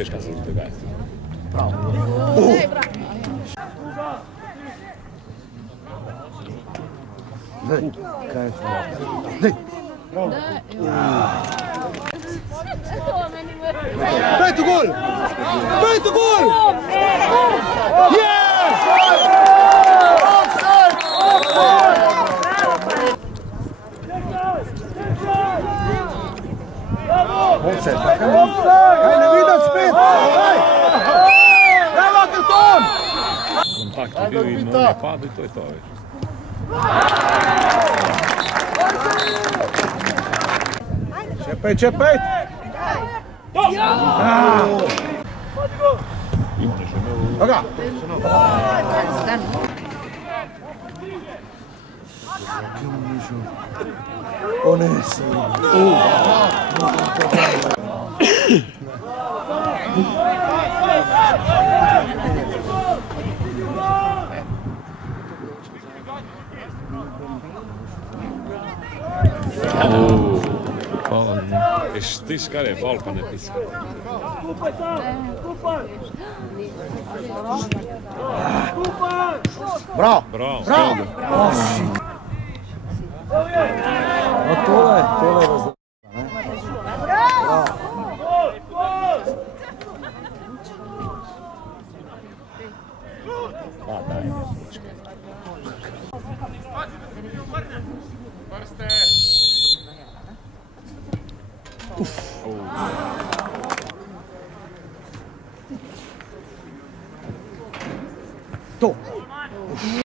veš, kaj se ti dogaja. Bravo. Daj, kaj je to? Daj! Bravo! Peti gol! Peti gol! Offside! Kaj ne vidim spet! Evo karton! Kontakt je bil in on je padel in to je to, veš. Še pet! Imre še imel... Aga! O ne, si... Ješ ti skar je fal, pa ne piska. Bravo! Bravo! Bravo! No tole je razdobno, ne? Bravo! Pa daj, ne. To!